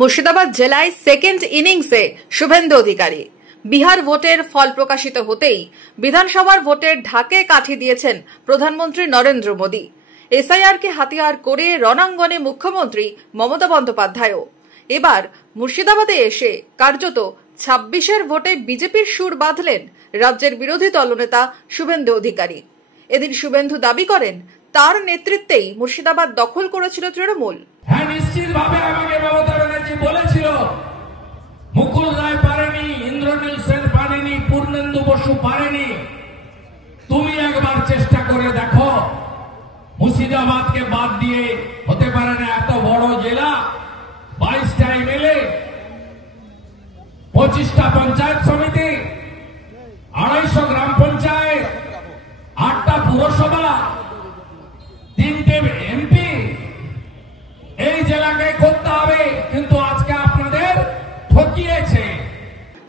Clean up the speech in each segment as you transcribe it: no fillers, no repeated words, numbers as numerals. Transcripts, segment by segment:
মুর্শিদাবাদ জেলায় সেকেন্ড ইনিংসে শুভেন্দু অধিকারী। বিহার ভোটের ফল প্রকাশিত হতেই বিধানসভার ভোটের ঢাকে কাঠি দিয়েছেন প্রধানমন্ত্রী নরেন্দ্র মোদী। এসআইআরকে হাতিয়ার করে রণাঙ্গনে মুখ্যমন্ত্রী মমতা বন্দ্যোপাধ্যায়ও। এবার মুর্শিদাবাদে এসে কার্যত 26-এর ভোটে বিজেপির সুর বাঁধলেন রাজ্যের বিরোধী দলনেতা শুভেন্দু অধিকারী। এদিন শুভেন্দু দাবি করেন তার নেতৃত্বেই মুর্শিদাবাদ দখল করেছিল তৃণমূল। হ্যাঁ, নিশ্চিতভাবে আমাকে মমতা ব্যানার্জি বলেছিল মুকুল রায় পারেনি, ইন্দ্রনীল সেন পারেনি, পূর্ণেন্দু বসু পারেনি, তুমি একবার চেষ্টা করে দেখো। মুর্শিদাবাদকে বাদ দিয়ে হতে পারে না এত বড় জেলা, 22টা এমএলএ, 25টা পঞ্চায়েত সমিতি, 250 গ্রাম পঞ্চায়েত, 8টা পুরসভা, 3টে এমপি। এই জেলাকে করতে হবে, কিন্তু আজকে আপনাদের ঠকিয়েছে।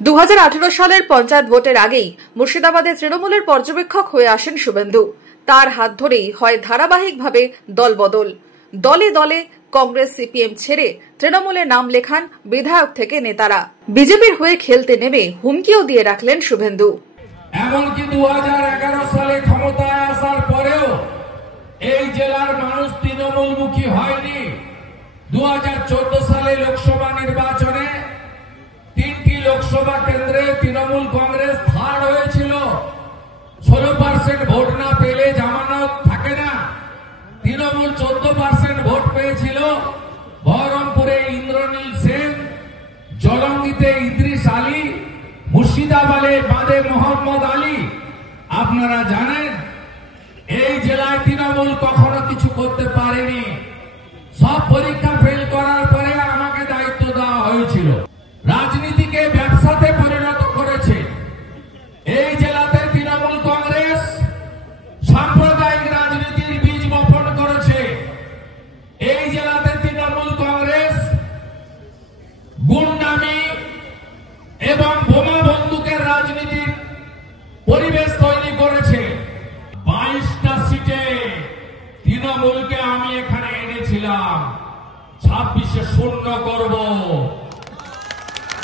2018 সালের পঞ্চায়েত ভোটের আগেই মুর্শিদাবাদে তৃণমূলের পর্যবেক্ষক হয়ে আসেন শুভেন্দু। তার হাত ধরেই হয় ধারাবাহিকভাবে দলবদল। দলে দলে কংগ্রেস সিপিএম ছেড়ে তৃণমূলে নাম লেখান বিধায়ক থেকে নেতারা। বিজেপির হয়ে খেলতে নেমে হুমকিও দিয়ে রাখলেন শুভেন্দু। এমনকি 2011 সালে ক্ষমতায় আসার পরেও এই জেলার মানুষ তৃণমূলমুখী হয়নি। 2014 সালে লোকসভা নির্বাচনে 3টি লোকসভা কেন্দ্রে তৃণমূল কংগ্রেস থার্ড হয়েছিল। 16% ভোট না পেলে জামানত থাকে না। তৃণমূল 14% ভোট পেয়েছিল। বহরমপুরে ইন্দ্রনীল সেন, জলঙ্গিতে ইদ্রিস আলী, মুর্শিদাবাদে বাদে মোহাম্মদ আলী। আপনারা জানেন এই জেলায় তৃণমূল কখনো কিছু করতে পারেনি। সব পরীক্ষা ফেল করার পরে আমাকে দায়িত্ব দেওয়া হয়েছিল। রাজনীতিকে ব্যবসাতে পরিণত করেছে। এই জেলাতে তৃণমূল কংগ্রেস সাম্প্রদায়িক রাজনীতির বীজ বপন করেছে। এই জেলাতে তৃণমূল কংগ্রেস গুন্ডামি এবং বোমা বন্দুকের রাজনীতির পরিবেশ তৈরি করেছে। 22টা সিটে তৃণমূলকে আমি এখানে এনেছিলাম, 26-এ শূন্য করব।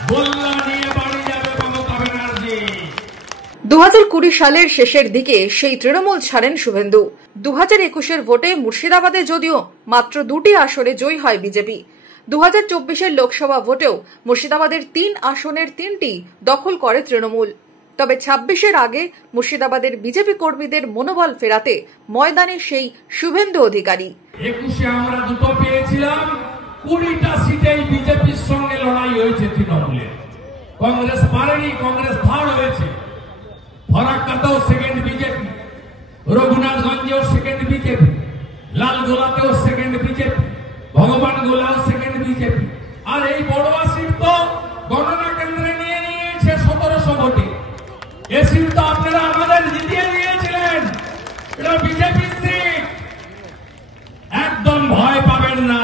গোল্লা নিয়ে বাড়ি যাবে মমতা ব্যানার্জি। 2020 সালের শেষের দিকে সেই তৃণমূল ছাড়েন শুভেন্দু। 2021-এর ভোটে মুর্শিদাবাদে যদিও মাত্র 2টি আসনে জয়ী হয় বিজেপি। 2024-এর লোকসভা ভোটেও মুর্শিদাবাদের 3 আসনের 3টি দখল করে তৃণমূল। তবে 26-এর আগে মুর্শিদাবাদের বিজেপি কর্মীদের মনোবল ফেরাতে ময়দানে সেই শুভেন্দু অধিকারী। 21-এ আমরা দুটো পেয়েছিলাম, 20টা সিটেই বিজেপির সঙ্গে লড়াই হয়েছে তৃণমূলের। কংগ্রেস পারেনি, কংগ্রেস থার্ড হয়েছে। ফরাক্কাতেও সেকেন্ড বিজেপি, রঘুনাথগঞ্জেও সেকেন্ড বিজেপি, লালগোলাতেও সেকেন্ড বিজেপি, ভগবানগোলাও সেকেন্ড বিজেপি। আর এই বড়ুয়া সিট তো গণনা কেন্দ্রে নিয়ে নিয়েছে 1700 ভোটে। এই সিট তো আপনারা আমাদের জিতিয়ে দিয়েছিলেন, এটা বিজেপির সিট। একদম ভয় পাবেন না।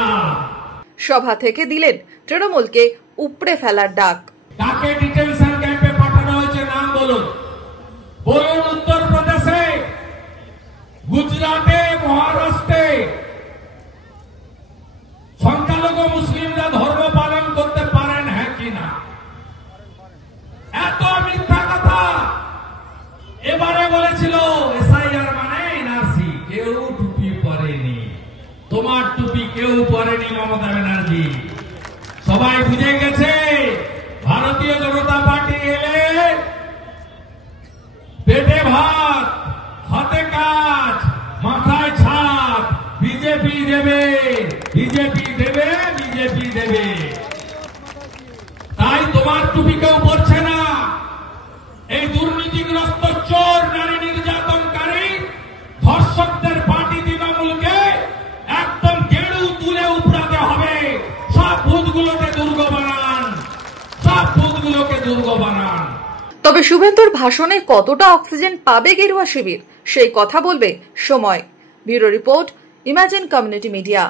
সভা থেকে দিলেন তৃণমূলকে উপড়ে ফেলার ডাক। কাকে ডিটেনশন ক্যাম্পে পাঠানো হয়েছে নাম বলুন। বলুন উত্তরপ্রদেশে, গুজরাটে, মহারাষ্ট্রে সংখ্যালঘু মুসলিমরা ধর্ম পালন করতে পারেন হ্যাঁ কিনা? এত মিথ্যা কথা। এবারে বলেছিল এসআইআর মানে এনআরসি, কেউ টুপি পরেনি। তোমার টুপি কেউ পরেনি মমতা ব্যানার্জি। সবাই বুঝে গেছে ভারতীয় জনতা পার্টি এলে পেটে ভাত, হাতে কাজ, মাথায় ছাপ, বিজেপি দেবে, বিজেপি দেবে, বিজেপি দেবে। তাই তোমার টুপি কেউ পরছে না। এই দুর্নীতিগ্রস্ত চোর, নারী নির্যাতনকারী, ধর্ষকদের পার্টি তৃণমূলকে একদম গেড়ু তুলে উপড়াতে হবে। সব বুথগুলোকে দুর্গ বানান, সব বুথগুলোকে দুর্গ বানান। তবে শুভেন্দুর ভাষণে কতটা অক্সিজেন পাবে গেরুয়া শিবির, সেই কথা বলবে সময়। Bureau report, imagine community media.